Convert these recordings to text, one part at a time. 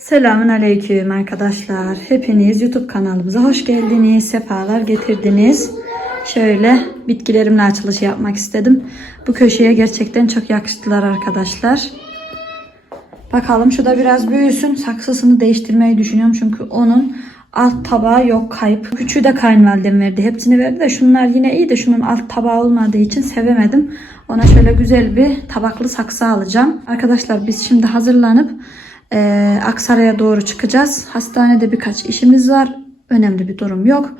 Selamun Aleyküm arkadaşlar. Hepiniz YouTube kanalımıza hoş geldiniz. Sefalar getirdiniz. Şöyle bitkilerimle açılış yapmak istedim. Bu köşeye gerçekten çok yakıştılar arkadaşlar. Bakalım şu da biraz büyüsün. Saksısını değiştirmeyi düşünüyorum. Çünkü onun alt tabağı yok kayıp. Küçüğü de kayınvalidem verdi. Hepsini verdi de şunlar yine iyi de şunun alt tabağı olmadığı için sevemedim. Ona şöyle güzel bir tabaklı saksı alacağım. Arkadaşlar biz şimdi hazırlanıp e, Aksaray'a doğru çıkacağız. Hastanede birkaç işimiz var. Önemli bir durum yok.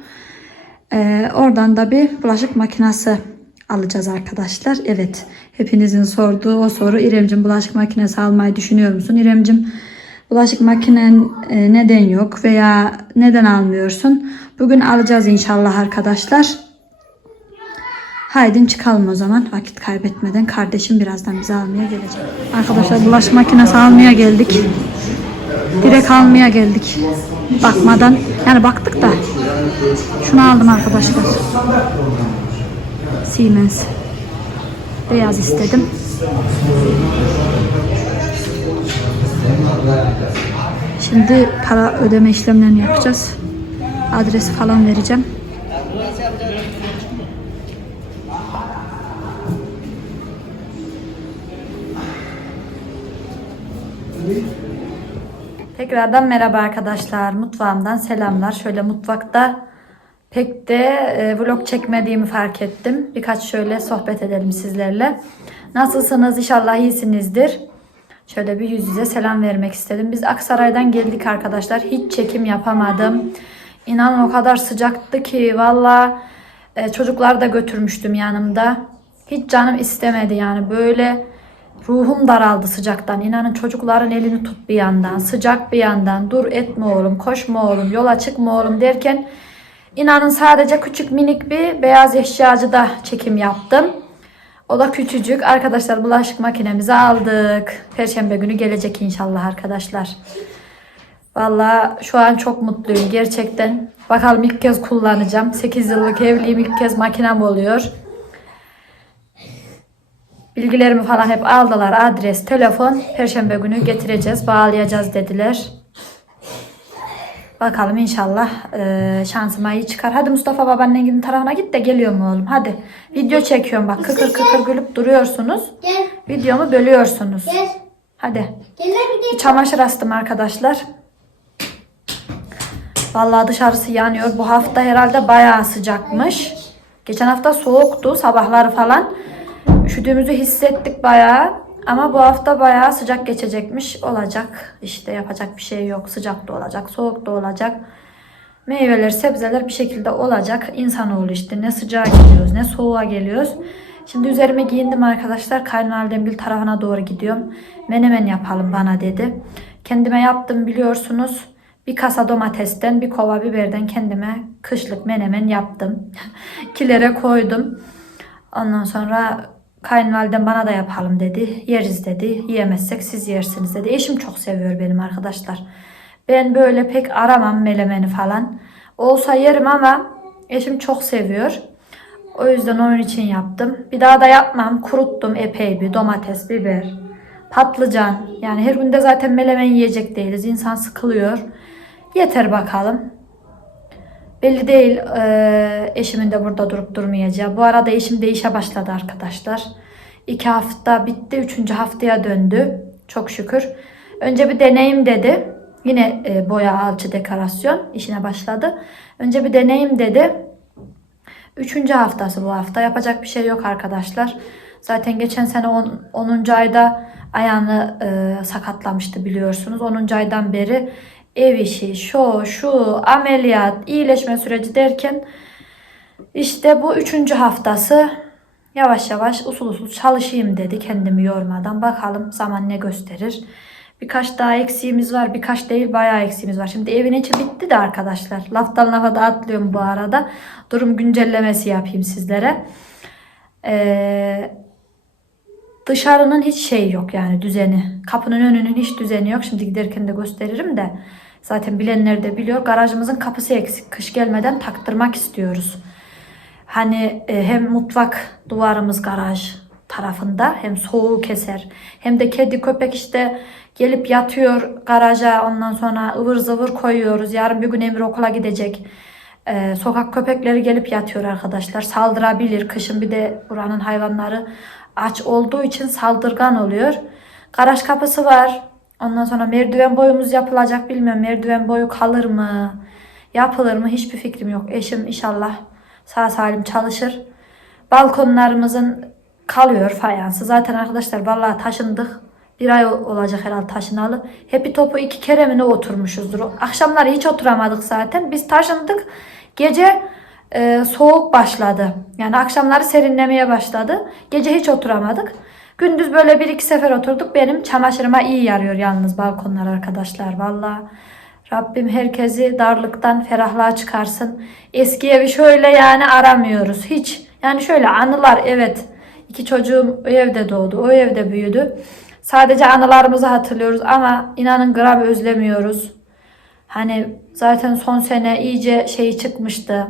E, oradan da bir bulaşık makinesi alacağız arkadaşlar. Evet. Hepinizin sorduğu o soru İremcim bulaşık makinesi almayı düşünüyor musun? İremcim bulaşık makinen neden yok veya neden almıyorsun? Bugün alacağız inşallah arkadaşlar. Haydi çıkalım o zaman vakit kaybetmeden. Kardeşim birazdan bizi almaya gelecek. Arkadaşlar bulaşık makinesi almaya geldik. Direkt almaya geldik. Bakmadan. Yani baktık da. Şunu aldım arkadaşlar. Siemens. Beyaz istedim. Şimdi para ödeme işlemlerini yapacağız. Adresi falan vereceğim. Tekrardan merhaba arkadaşlar. Mutfağımdan selamlar. Şöyle mutfakta pek de e, vlog çekmediğimi fark ettim. Birkaç şöyle sohbet edelim sizlerle. Nasılsınız? İnşallah iyisinizdir. Şöyle bir yüz yüze selam vermek istedim. Biz Aksaray'dan geldik arkadaşlar. Hiç çekim yapamadım. İnanın o kadar sıcaktı ki valla e, çocuklar da götürmüştüm yanımda. Hiç canım istemedi yani böyle ruhum daraldı sıcaktan. İnanın çocukların elini tut bir yandan, sıcak bir yandan. Dur etme oğlum, koşma oğlum, yola çıkma oğlum derken inanın sadece küçük minik bir beyaz eşyacıda çekim yaptım. O da küçücük. Arkadaşlar bulaşık makinemizi aldık. Perşembe günü gelecek inşallah arkadaşlar. Valla şu an çok mutluyum gerçekten. Bakalım ilk kez kullanacağım. 8 yıllık evliyim ilk kez makinem oluyor. Bilgilerimi falan hep aldılar. Adres, telefon. Perşembe günü getireceğiz, bağlayacağız dediler. Bakalım inşallah e, şansıma iyi çıkar. Hadi Mustafa babaannengilin tarafına git de geliyor mu oğlum? Hadi. Video çekiyorum bak. Kıkır kıkır gülüp duruyorsunuz. Gel. Videomu bölüyorsunuz. Gel. Hadi. Gel Bir çamaşır astım arkadaşlar. Vallahi dışarısı yanıyor. Bu hafta herhalde bayağı sıcakmış. Geçen hafta soğuktu sabahları falan. Üşüdüğümüzü hissettik bayağı. Ama bu hafta bayağı sıcak geçecekmiş. Olacak. İşte yapacak bir şey yok. Sıcak da olacak, soğuk da olacak. Meyveler, sebzeler bir şekilde olacak. İnsanoğlu işte ne sıcağa geliyoruz ne soğuğa geliyoruz. Şimdi üzerime giyindim arkadaşlar. Kayınvalidem bir tarafına doğru gidiyorum. Menemen yapalım bana dedi. Kendime yaptım biliyorsunuz. Bir kasa domatesten, bir kova biberden kendime kışlık menemen yaptım. Kilere koydum. Ondan sonra kayınvalidem bana da yapalım dedi. Yeriz dedi. Yiyemezsek siz yersiniz dedi. Eşim çok seviyor benim arkadaşlar. Ben böyle pek aramam melemeni falan. Olsa yerim ama eşim çok seviyor. O yüzden onun için yaptım. Bir daha da yapmam. Kuruttum epey bir domates, biber, patlıcan. Yani her günde zaten melemen yiyecek değiliz. İnsan sıkılıyor. Yeter bakalım. Belli değil eee, eşimin de burada durup durmayacağı. Bu arada eşim de işe başladı arkadaşlar. İki hafta bitti. Üçüncü haftaya döndü. Çok şükür. Önce bir deneyim dedi. Yine e, boya alçı dekorasyon işine başladı. Önce bir deneyim dedi. Üçüncü haftası bu hafta. Yapacak bir şey yok arkadaşlar. Zaten geçen sene 10. 10. ayda ayağını e, sakatlamıştı biliyorsunuz. 10. aydan beri ev işi, şu, şu, ameliyat, iyileşme süreci derken işte bu üçüncü haftası yavaş yavaş usul usul çalışayım dedi kendimi yormadan. Bakalım zaman ne gösterir. Birkaç daha eksiğimiz var. Birkaç değil bayağı eksiğimiz var. Şimdi evin içi bitti de arkadaşlar. Laftan lafa da atlıyorum bu arada. Durum güncellemesi yapayım sizlere. Ee, dışarının hiç şey yok yani düzeni. Kapının önünün hiç düzeni yok. Şimdi giderken de gösteririm de. Zaten bilenler de biliyor. Garajımızın kapısı eksik. Kış gelmeden taktırmak istiyoruz. Hani e, hem mutfak duvarımız garaj tarafında hem soğuğu keser hem de kedi köpek işte gelip yatıyor garaja ondan sonra ıvır zıvır koyuyoruz. Yarın bir gün Emir okula gidecek. Ee, sokak köpekleri gelip yatıyor arkadaşlar. Saldırabilir. Kışın bir de buranın hayvanları aç olduğu için saldırgan oluyor. Garaj kapısı var. Ondan sonra merdiven boyumuz yapılacak bilmiyorum. Merdiven boyu kalır mı? Yapılır mı? Hiçbir fikrim yok. Eşim inşallah sağ salim çalışır. Balkonlarımızın kalıyor fayansı. Zaten arkadaşlar vallahi taşındık. Bir ay olacak herhalde taşınalı. Hepi topu iki kere mi ne oturmuşuzdur. Akşamları hiç oturamadık zaten. Biz taşındık. Gece e, soğuk başladı. Yani akşamları serinlemeye başladı. Gece hiç oturamadık. Gündüz böyle bir iki sefer oturduk. Benim çamaşırıma iyi yarıyor yalnız balkonlar arkadaşlar. Vallahi Rabbim herkesi darlıktan ferahlığa çıkarsın. Eski evi şöyle yani aramıyoruz. Hiç. Yani şöyle anılar evet. İki çocuğum o evde doğdu. O evde büyüdü. Sadece anılarımızı hatırlıyoruz ama inanın gram özlemiyoruz. Hani zaten son sene iyice şey çıkmıştı.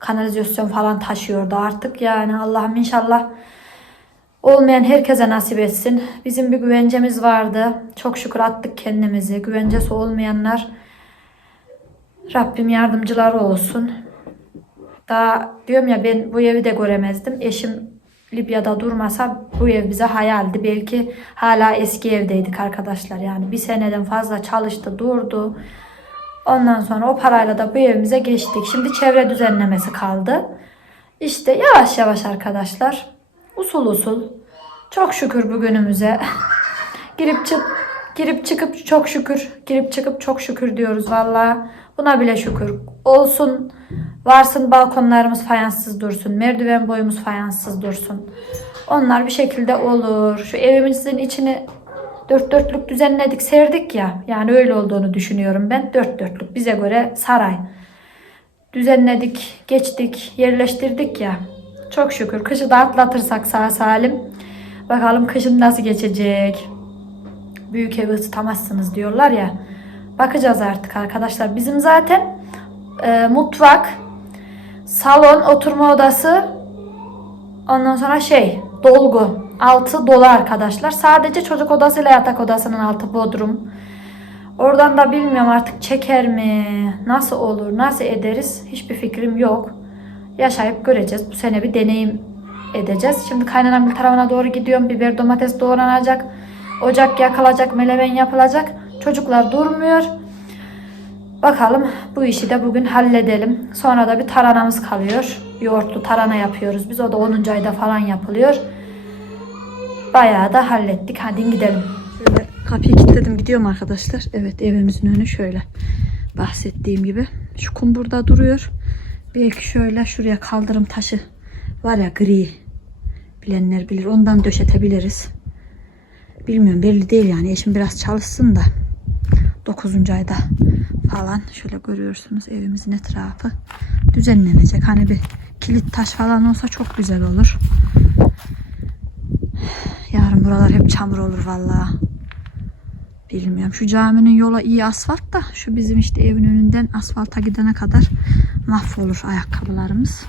Kanalizasyon falan taşıyordu artık yani Allah'ım inşallah olmayan herkese nasip etsin. Bizim bir güvencemiz vardı. Çok şükür attık kendimizi. Güvencesi olmayanlar Rabbim yardımcıları olsun. Daha diyorum ya ben bu evi de göremezdim. Eşim Libya'da durmasa bu ev bize hayaldi. Belki hala eski evdeydik arkadaşlar. Yani bir seneden fazla çalıştı, durdu. Ondan sonra o parayla da bu evimize geçtik. Şimdi çevre düzenlemesi kaldı. İşte yavaş yavaş arkadaşlar. Usul usul. Çok şükür bugünümüze. girip çık girip çıkıp çok şükür. Girip çıkıp çok şükür diyoruz valla. Buna bile şükür. Olsun. Varsın balkonlarımız fayanssız dursun. Merdiven boyumuz fayanssız dursun. Onlar bir şekilde olur. Şu evimizin içini dört dörtlük düzenledik, serdik ya. Yani öyle olduğunu düşünüyorum ben. Dört dörtlük bize göre saray. Düzenledik, geçtik, yerleştirdik ya. Çok şükür. Kışı da atlatırsak sağ salim. Bakalım kışın nasıl geçecek. Büyük evi ısıtamazsınız diyorlar ya. Bakacağız artık arkadaşlar. Bizim zaten e, mutfak, salon, oturma odası, ondan sonra şey, dolgu. Altı dolu arkadaşlar. Sadece çocuk odasıyla yatak odasının altı bodrum. Oradan da bilmiyorum artık çeker mi? Nasıl olur? Nasıl ederiz? Hiçbir fikrim yok. Yaşayıp göreceğiz. Bu sene bir deneyim edeceğiz. Şimdi kaynanam bir tarafına doğru gidiyorum. Biber domates doğranacak. Ocak yakılacak. Melemen yapılacak. Çocuklar durmuyor. Bakalım bu işi de bugün halledelim. Sonra da bir taranamız kalıyor. Yoğurtlu tarhana yapıyoruz. Biz o da 10. ayda falan yapılıyor. Bayağı da hallettik. Hadi gidelim. Şöyle kapıyı kilitledim gidiyorum arkadaşlar. Evet evimizin önü şöyle. Bahsettiğim gibi. Şu kum burada duruyor. Belki şöyle şuraya kaldırım taşı var ya gri. Bilenler bilir. Ondan döşetebiliriz. Bilmiyorum belli değil yani. Eşim biraz çalışsın da. 9. ayda falan şöyle görüyorsunuz evimizin etrafı düzenlenecek. Hani bir kilit taş falan olsa çok güzel olur. Yarın buralar hep çamur olur vallahi. Bilmiyorum. Şu caminin yola iyi asfalt da şu bizim işte evin önünden asfalta gidene kadar mahvolur ayakkabılarımız.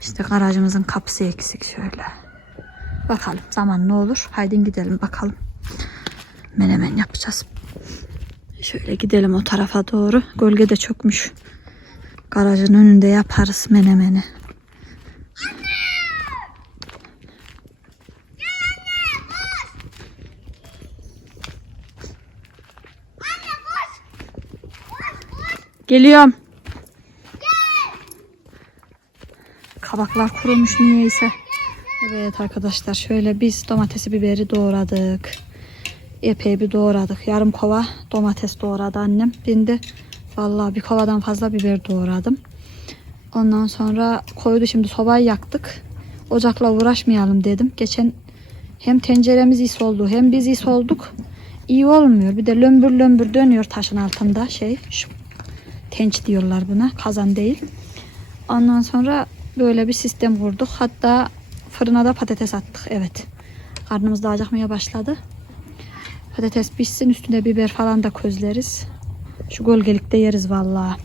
İşte garajımızın kapısı eksik şöyle. Bakalım zaman ne olur. Haydi gidelim bakalım. Menemen yapacağız. Şöyle gidelim o tarafa doğru. Gölge de çökmüş. Garajın önünde yaparız menemeni. Geliyorum. Kabaklar kurumuş niyeyse. Evet arkadaşlar şöyle biz domatesi biberi doğradık. Epey bir doğradık. Yarım kova domates doğradı annem. Ben de vallahi bir kovadan fazla biber doğradım. Ondan sonra koydu şimdi sobayı yaktık. Ocakla uğraşmayalım dedim. Geçen hem tenceremiz is oldu hem biz is olduk. İyi olmuyor. Bir de lömbür lömbür dönüyor taşın altında şey. Şu tenç diyorlar buna. Kazan değil. Ondan sonra böyle bir sistem kurduk. Hatta fırına da patates attık. Evet. Karnımız da acıkmaya başladı. Patates pişsin üstüne biber falan da közleriz. Şu gölgelikte yeriz vallahi.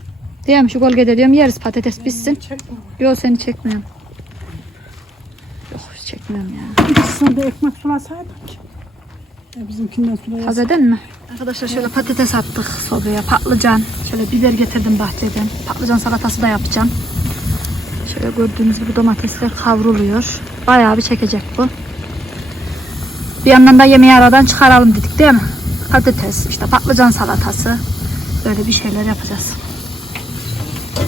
Değil mi? Şu gölgede diyorum yeriz patates pişsin. Yok seni çekmiyorum. Yok çekmiyorum ya. Sana bir ekmek sulasaydık. Bizimkinden Taze değil mi? Arkadaşlar şöyle patates attık sobaya, patlıcan. Şöyle biber getirdim bahçeden. Patlıcan salatası da yapacağım. Şöyle gördüğünüz gibi domatesler kavruluyor. Bayağı bir çekecek bu. Bir yandan da yemeği aradan çıkaralım dedik değil mi? Patates, işte patlıcan salatası. Böyle bir şeyler yapacağız.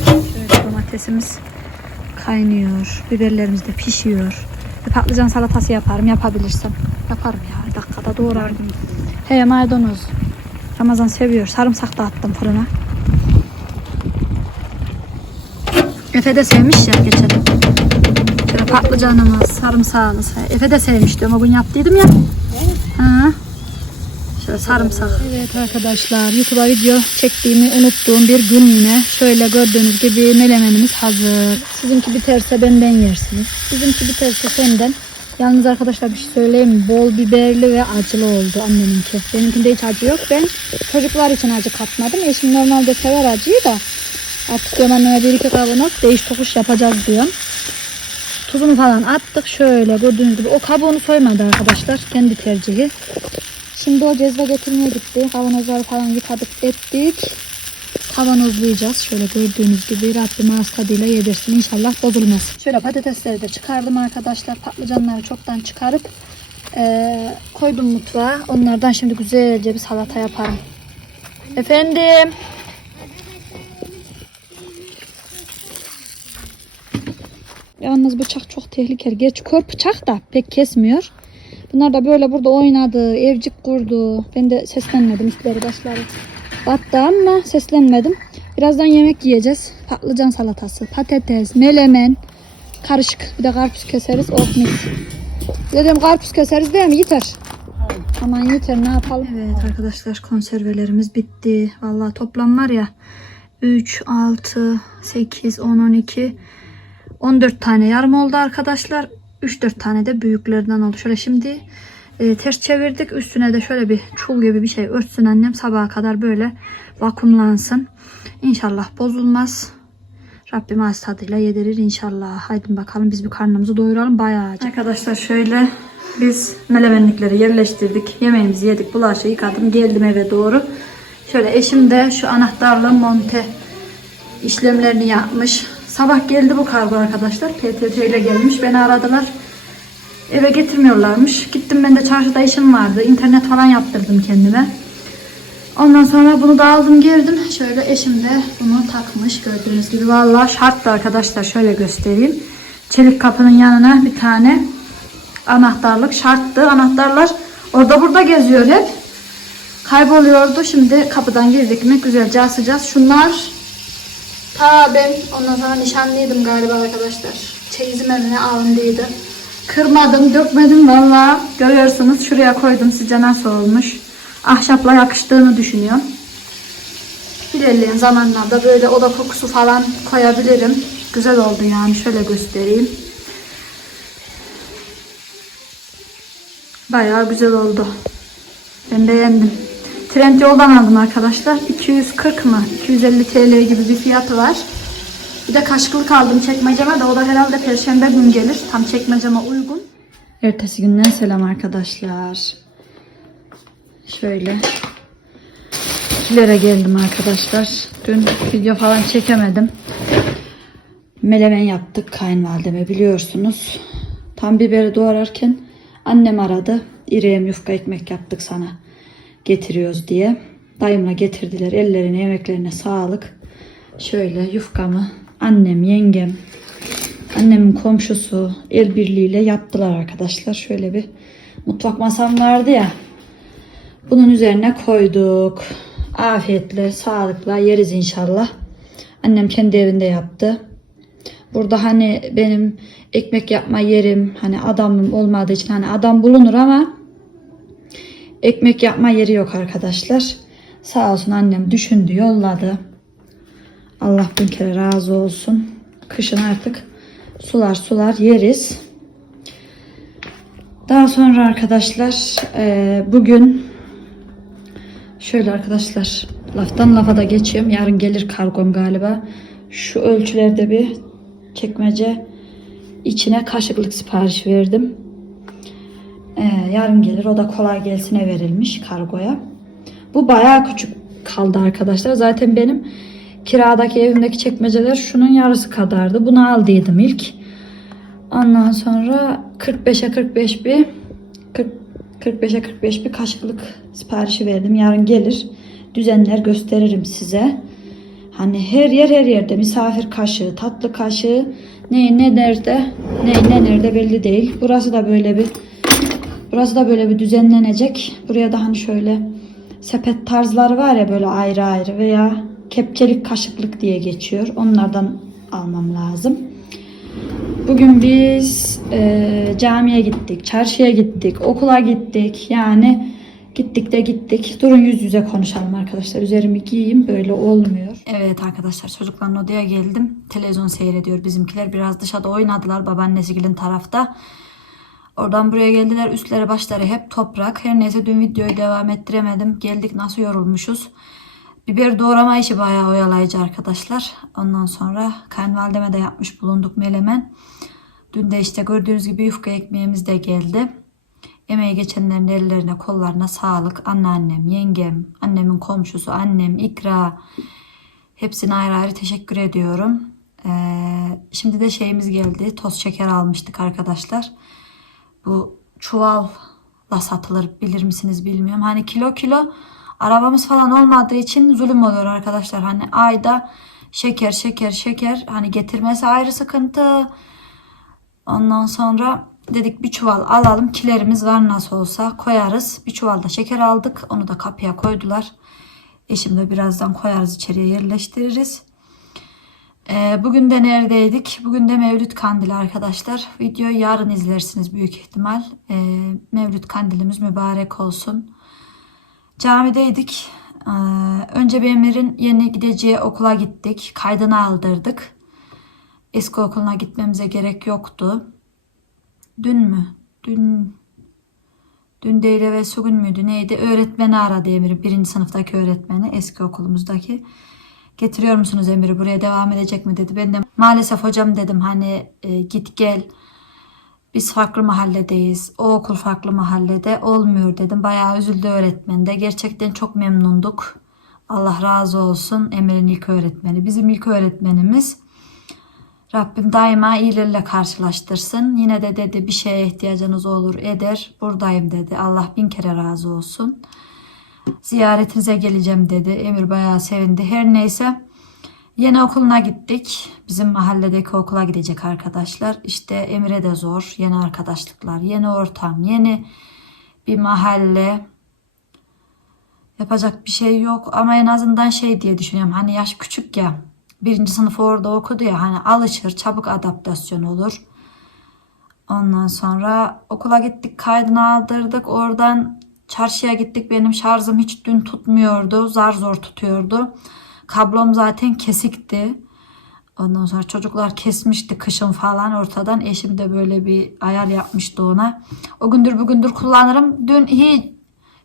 Şöyle domatesimiz kaynıyor. Biberlerimiz de pişiyor. Bir patlıcan salatası yaparım yapabilirsem. Yaparım ya. Dakikada doğrarım. He maydanoz. Ramazan seviyor. Sarımsak da attım fırına. Efe de sevmiş ya geçen. Şöyle patlıcanımız, sarımsağımız. Efe de sevmiş diyorum. O gün yaptıydım ya. Ha. Şöyle sarımsak. Evet arkadaşlar YouTube'a video çektiğimi unuttuğum bir gün yine. Şöyle gördüğünüz gibi melemenimiz hazır. Sizinki biterse benden yersiniz. Bizimki biterse senden. Yalnız arkadaşlar bir şey söyleyeyim? Bol biberli ve acılı oldu anneminki. Benimkinde hiç acı yok. Ben çocuklar için acı katmadım. Eşim normalde sever acıyı da. Artık diyorum anneme bir iki kavanoz değiş tokuş yapacağız diyorum. Tuzunu falan attık şöyle gördüğünüz gibi. O kabuğunu soymadı arkadaşlar. Kendi tercihi. Şimdi o cezve getirmeye gitti. Kavanozları falan yıkadık ettik. Kavanozlayacağız. Şöyle gördüğünüz gibi Rabbim ağız tadıyla yedirsin. İnşallah bozulmaz. Şöyle patatesleri de çıkardım arkadaşlar. Patlıcanları çoktan çıkarıp eee, koydum mutfağa. Onlardan şimdi güzelce bir salata yaparım. Efendim. Yalnız bıçak çok tehlikeli. Gerçi kör bıçak da pek kesmiyor. Bunlar da böyle burada oynadı, evcik kurdu. Ben de seslenmedim üstleri başları. Battı ama seslenmedim. Birazdan yemek yiyeceğiz. Patlıcan salatası, patates, melemen, karışık. Bir de karpuz keseriz. Oh mis. Dedim karpuz keseriz değil mi? Yeter. Aman yeter ne yapalım. Evet arkadaşlar konservelerimiz bitti. Vallahi toplam var ya 3, 6, 8, 10, 12, 14 tane yarım oldu arkadaşlar. 3-4 tane de büyüklerden oldu. Şöyle şimdi e, ters çevirdik. Üstüne de şöyle bir çul gibi bir şey örtsün annem. Sabaha kadar böyle vakumlansın. İnşallah bozulmaz. Rabbim ağız tadıyla yedirir inşallah. Haydi bakalım biz bir karnımızı doyuralım bayağı. Arkadaşlar şöyle biz melemenlikleri yerleştirdik. Yemeğimizi yedik. Bulaşığı yıkadım. Geldim eve doğru. Şöyle eşim de şu anahtarlı monte işlemlerini yapmış. Sabah geldi bu kargo arkadaşlar. PTT ile gelmiş. Beni aradılar. Eve getirmiyorlarmış. Gittim ben de çarşıda işim vardı. İnternet falan yaptırdım kendime. Ondan sonra bunu da aldım girdim. Şöyle eşim de bunu takmış gördüğünüz gibi. Vallahi şarttı arkadaşlar. Şöyle göstereyim. Çelik kapının yanına bir tane anahtarlık şarttı. Anahtarlar orada burada geziyor hep. Kayboluyordu. Şimdi kapıdan girdik mi güzelce asacağız. Şunlar Ta ben ondan sonra nişanlıydım galiba arkadaşlar. Çeyizim eline alındıydı. Kırmadım, dökmedim valla. Görüyorsunuz şuraya koydum sizce nasıl olmuş. Ahşapla yakıştığını düşünüyorum. İlerleyen zamanlarda böyle oda kokusu falan koyabilirim. Güzel oldu yani şöyle göstereyim. Bayağı güzel oldu. Ben beğendim. Trend yoldan aldım arkadaşlar. 240 mı? 250 TL gibi bir fiyatı var. Bir de kaşkılık aldım çekmeceme de o da herhalde perşembe gün gelir. Tam çekmeceme uygun. Ertesi günden selam arkadaşlar. Şöyle. Kilere geldim arkadaşlar. Dün video falan çekemedim. Melemen yaptık kayınvalideme biliyorsunuz. Tam biberi doğrarken annem aradı. İrem yufka ekmek yaptık sana getiriyoruz diye. Dayımla getirdiler. Ellerine yemeklerine sağlık. Şöyle yufkamı annem, yengem, annemin komşusu el birliğiyle yaptılar arkadaşlar. Şöyle bir mutfak masam vardı ya. Bunun üzerine koyduk. Afiyetle, sağlıkla yeriz inşallah. Annem kendi evinde yaptı. Burada hani benim ekmek yapma yerim hani adamım olmadığı için hani adam bulunur ama ekmek yapma yeri yok arkadaşlar. Sağ olsun annem düşündü yolladı. Allah bin kere razı olsun. Kışın artık sular sular yeriz. Daha sonra arkadaşlar eee, bugün şöyle arkadaşlar laftan lafa da geçiyorum. Yarın gelir kargom galiba. Şu ölçülerde bir çekmece içine kaşıklık sipariş verdim. Ee, yarın gelir. O da kolay gelsine verilmiş kargoya. Bu bayağı küçük kaldı arkadaşlar. Zaten benim kiradaki evimdeki çekmeceler şunun yarısı kadardı. Bunu aldıydım ilk. Ondan sonra 45'e 45 bir 40 45'e 45 bir kaşıklık siparişi verdim. Yarın gelir. Düzenler gösteririm size. Hani her yer her yerde misafir kaşığı, tatlı kaşığı ne ne nerede ne ne nerede belli değil. Burası da böyle bir burası da böyle bir düzenlenecek. Buraya da hani şöyle sepet tarzları var ya böyle ayrı ayrı veya kepçelik kaşıklık diye geçiyor. Onlardan almam lazım. Bugün biz e, camiye gittik, çarşıya gittik, okula gittik. Yani gittik de gittik. Durun yüz yüze konuşalım arkadaşlar. Üzerimi giyeyim böyle olmuyor. Evet arkadaşlar çocukların odaya geldim. Televizyon seyrediyor bizimkiler. Biraz dışarıda oynadılar babaannesigilin tarafta. Oradan buraya geldiler. Üstleri başları hep toprak. Her neyse dün videoyu devam ettiremedim. Geldik nasıl yorulmuşuz. Biber doğrama işi bayağı oyalayıcı arkadaşlar. Ondan sonra kayınvalideme de yapmış bulunduk melemen. Dün de işte gördüğünüz gibi yufka ekmeğimiz de geldi. Emeği geçenlerin ellerine kollarına sağlık. Anneannem, yengem, annemin komşusu, annem, ikra. Hepsine ayrı ayrı teşekkür ediyorum. Ee, şimdi de şeyimiz geldi. Toz şeker almıştık arkadaşlar. Bu çuvalla satılır bilir misiniz bilmiyorum. Hani kilo kilo arabamız falan olmadığı için zulüm oluyor arkadaşlar. Hani ayda şeker şeker şeker hani getirmesi ayrı sıkıntı. Ondan sonra dedik bir çuval alalım. Kilerimiz var nasıl olsa koyarız. Bir çuval da şeker aldık. Onu da kapıya koydular. Eşim de birazdan koyarız içeriye yerleştiririz. Ee, bugün de neredeydik? Bugün de Mevlüt Kandili arkadaşlar. Videoyu yarın izlersiniz büyük ihtimal. Ee, Mevlüt Kandilimiz mübarek olsun. Camideydik. Ee, önce bir Emir'in yeni gideceği okula gittik. Kaydını aldırdık. Eski okuluna gitmemize gerek yoktu. Dün mü? Dün Dün değil ve bugün müydü neydi? Öğretmeni aradı Emir'i. Birinci sınıftaki öğretmeni. Eski okulumuzdaki. Getiriyor musunuz Emir'i? Buraya devam edecek mi dedi. Ben de maalesef hocam dedim hani e, git gel. Biz farklı mahalledeyiz. O okul farklı mahallede. Olmuyor dedim. Bayağı üzüldü öğretmen de. Gerçekten çok memnunduk. Allah razı olsun. Emir'in ilk öğretmeni. Bizim ilk öğretmenimiz. Rabbim daima iyilerle karşılaştırsın. Yine de dedi bir şeye ihtiyacınız olur eder. Buradayım dedi. Allah bin kere razı olsun. Ziyaretinize geleceğim dedi. Emir bayağı sevindi. Her neyse yeni okuluna gittik. Bizim mahalledeki okula gidecek arkadaşlar. İşte Emir'e de zor. Yeni arkadaşlıklar, yeni ortam, yeni bir mahalle. Yapacak bir şey yok ama en azından şey diye düşünüyorum. Hani yaş küçük ya birinci sınıf orada okudu ya hani alışır çabuk adaptasyon olur. Ondan sonra okula gittik kaydını aldırdık oradan çarşıya gittik benim şarjım hiç dün tutmuyordu zar zor tutuyordu. Kablom zaten kesikti. Ondan sonra çocuklar kesmişti kışın falan ortadan. Eşim de böyle bir ayar yapmıştı ona. O gündür bugündür kullanırım. Dün hiç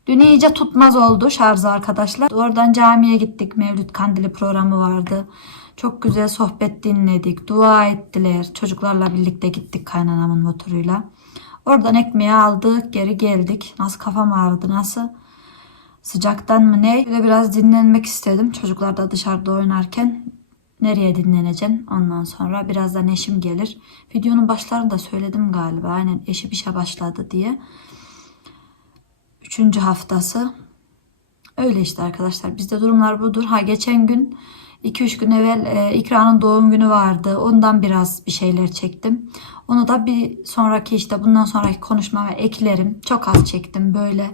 Dün iyice tutmaz oldu şarjı arkadaşlar. Oradan camiye gittik. Mevlüt Kandili programı vardı. Çok güzel sohbet dinledik. Dua ettiler. Çocuklarla birlikte gittik kaynanamın motoruyla. Oradan ekmeği aldık. Geri geldik. Nasıl kafam ağrıdı nasıl? Sıcaktan mı ne? De biraz dinlenmek istedim. Çocuklar da dışarıda oynarken nereye dinleneceksin? Ondan sonra birazdan eşim gelir. Videonun başlarında söyledim galiba. Aynen eşi işe başladı diye. Üçüncü haftası. Öyle işte arkadaşlar. Bizde durumlar budur. Ha geçen gün 2-3 gün evvel e, İkra'nın doğum günü vardı. Ondan biraz bir şeyler çektim. Onu da bir sonraki işte bundan sonraki konuşmama eklerim. Çok az çektim böyle.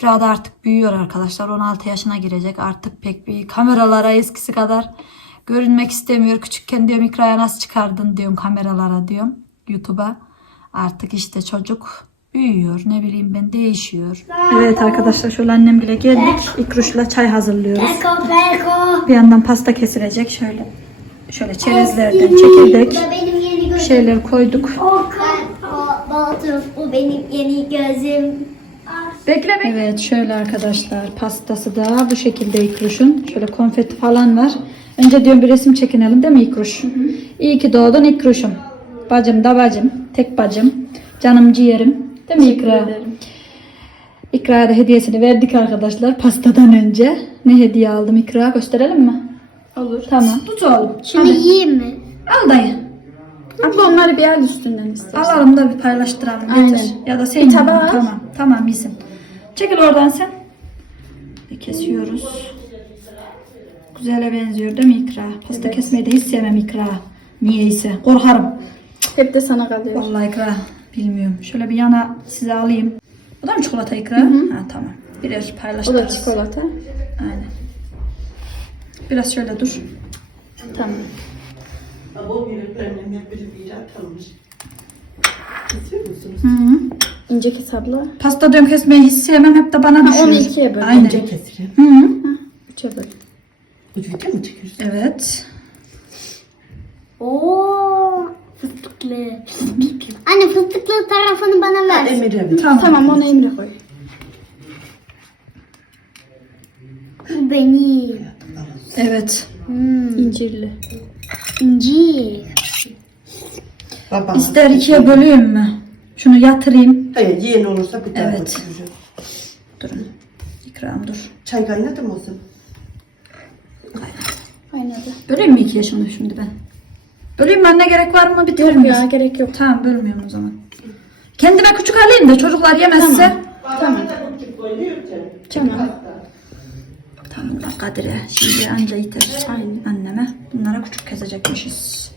İkra da artık büyüyor arkadaşlar. 16 yaşına girecek. Artık pek bir kameralara eskisi kadar görünmek istemiyor. Küçükken diyorum İkra'ya nasıl çıkardın diyorum kameralara diyorum. YouTube'a. Artık işte çocuk büyüyor. Ne bileyim ben değişiyor. Evet arkadaşlar şöyle annem bile geldik. İkruşla çay hazırlıyoruz. Bir yandan pasta kesilecek şöyle. Şöyle çerezlerden çekirdek şeyler koyduk. O. O benim yeni gözüm. Bekle bekle. Evet şöyle arkadaşlar pastası da bu şekilde İkruş'un. Şöyle konfeti falan var. Önce diyorum bir resim çekinelim değil mi İkruş? İyi ki doğdun İkruş'um. Bacım da bacım. Tek bacım. Canım ciğerim. Değil mi İkra? İkra'ya da hediyesini verdik arkadaşlar pastadan önce. Ne hediye aldım İkra gösterelim mi? Olur. Tamam. Tut oğlum. Şunu yiyeyim mi? Al dayı. Abla onları bir al üstünden istersen. Alalım da bir paylaştıralım. Getir. Aynen. Ya da sen Bir al. Tamam. Tamam yesin. Çekil oradan sen. Bir kesiyoruz. Güzele benziyor değil mi İkra? Pasta kesmeyi de hiç sevmem İkra. Niyeyse. Korkarım. Hep de sana kalıyor. Vallahi İkra. Bilmiyorum. Şöyle bir yana size alayım. Bu da mı çikolata İkra? Ha tamam. Birer O da paylaştırırız. çikolata. Aynen. Biraz şöyle dur. Tamam. Bu büyüklerinin hep biri bir atılmış. Kesiyor musunuz? Hı -hı. İnce kes abla. Pasta diyorum kesmeyi hiç sevmem. Hep de bana düşüyor. onu ikiye böl. Aynen. İnce kesiliyor. Hı -hı. Üçe böl. Bu video mu çekiyorsun? Evet. Oo, fıstıklı. Anne fıstıklı tarafını bana ver. Emir'e mi? Tamam. Tamam onu Emre koy. Bu benim. Evet. Hmm, İncirli. incir. Baba. İster ikiye böleyim mi? Şunu yatırayım. Hayır yiyen olursa bir tarafa Evet. götüreceğim. Durun. İkram dur. Çay kaynadı mı olsun? Kaynadı. Böleyim mi ikiye şunu şimdi ben? Böleyim mi anne gerek var mı? Bitirir Yok miyiz? ya gerek yok. Tamam bölmüyorum o zaman. Kendime küçük alayım da çocuklar yemezse. Tamam. Tamam. Tamam da Kadir'e şimdi anca yeter. Aynen. Anneme. Bunlara küçük kesecekmişiz.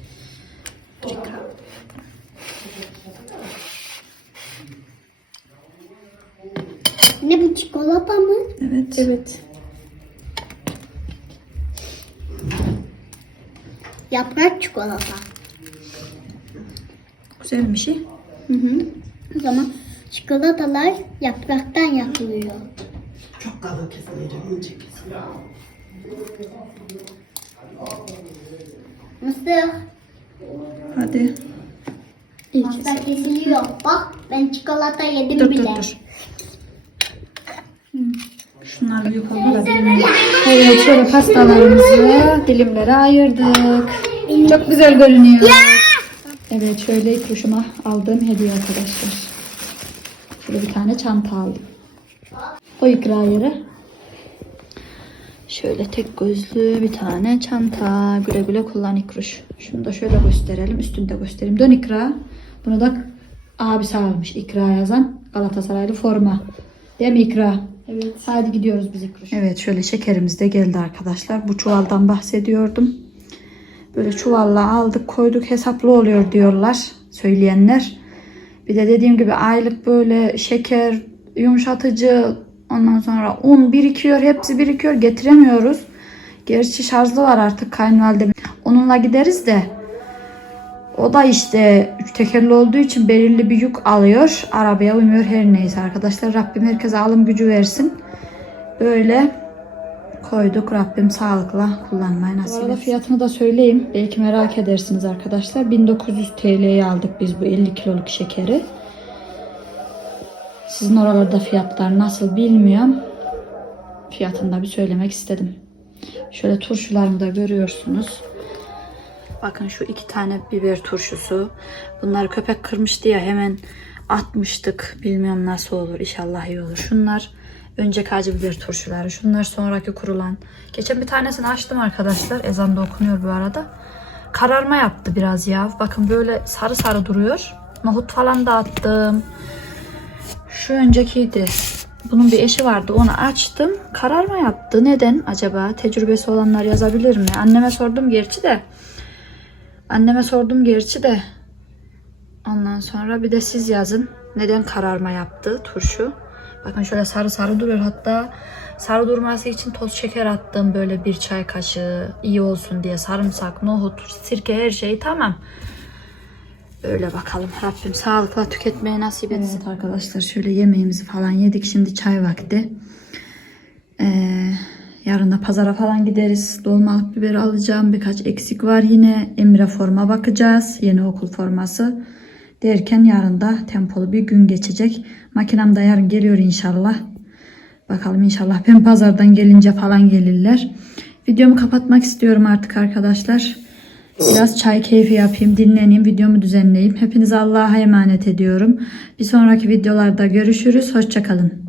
İkram. Ne bu çikolata mı? Evet. Evet. Yaprak çikolata. Güzel bir şey. Hı hı. O zaman çikolatalar yapraktan yapılıyor. Çok kalın kesmeyeceğim. ince. Mısır. Hadi. İyi. Pasta kesiliyor. Bak ben çikolata yedim Dur bile. dur dur. Şunlar büyük oldu da dilimler. Evet şöyle pastalarımızı dilimlere ayırdık. Çok güzel görünüyor. Evet şöyle ikruşuma aldığım hediye arkadaşlar. Şöyle bir tane çanta aldım. O ikra yere. Şöyle tek gözlü bir tane çanta. Güle güle kullan ikruş. Şunu da şöyle gösterelim. Üstünde göstereyim. Dön ikra. Bunu da abisi almış. İkra yazan Galatasaraylı forma. Değil mi ikra? Evet. Hadi gidiyoruz biz ikruş. Evet şöyle şekerimiz de geldi arkadaşlar. Bu çuvaldan bahsediyordum. Böyle çuvalla aldık koyduk hesaplı oluyor diyorlar söyleyenler. Bir de dediğim gibi aylık böyle şeker, yumuşatıcı, ondan sonra un birikiyor. Hepsi birikiyor. Getiremiyoruz. Gerçi şarjlı var artık kayınvalidem. Onunla gideriz de o da işte üç tekerli olduğu için belirli bir yük alıyor. Arabaya uymuyor her neyse arkadaşlar. Rabbim herkese alım gücü versin. Böyle koyduk. Rabbim sağlıkla kullanmayı nasip etsin. fiyatını da söyleyeyim. Belki merak edersiniz arkadaşlar. 1900 TL'ye aldık biz bu 50 kiloluk şekeri. Sizin oralarda fiyatlar nasıl bilmiyorum. Fiyatını da bir söylemek istedim. Şöyle turşularımı da görüyorsunuz. Bakın şu iki tane biber turşusu. Bunları köpek kırmıştı ya hemen atmıştık. Bilmiyorum nasıl olur. İnşallah iyi olur. Şunlar önceki acı biber turşuları. Şunlar sonraki kurulan. Geçen bir tanesini açtım arkadaşlar. Ezan da okunuyor bu arada. Kararma yaptı biraz ya. Bakın böyle sarı sarı duruyor. Nohut falan da attım. Şu öncekiydi. Bunun bir eşi vardı. Onu açtım. Kararma yaptı. Neden acaba? Tecrübesi olanlar yazabilir mi? Anneme sordum gerçi de. Anneme sordum gerçi de. Ondan sonra bir de siz yazın. Neden kararma yaptı turşu? Bakın şöyle sarı sarı duruyor. Hatta sarı durması için toz şeker attım. Böyle bir çay kaşığı iyi olsun diye. Sarımsak, nohut, sirke her şey tamam. Öyle bakalım. Rabbim sağlıkla tüketmeyi nasip etsin. Evet arkadaşlar şöyle yemeğimizi falan yedik. Şimdi çay vakti. Ee, yarın da pazara falan gideriz. Dolmalık biber alacağım. Birkaç eksik var yine. Emre forma bakacağız. Yeni okul forması. Derken yarın da tempolu bir gün geçecek. Makinem de yarın geliyor inşallah. Bakalım inşallah ben pazardan gelince falan gelirler. Videomu kapatmak istiyorum artık arkadaşlar. Biraz çay keyfi yapayım, dinleneyim, videomu düzenleyeyim. Hepinizi Allah'a emanet ediyorum. Bir sonraki videolarda görüşürüz. Hoşçakalın.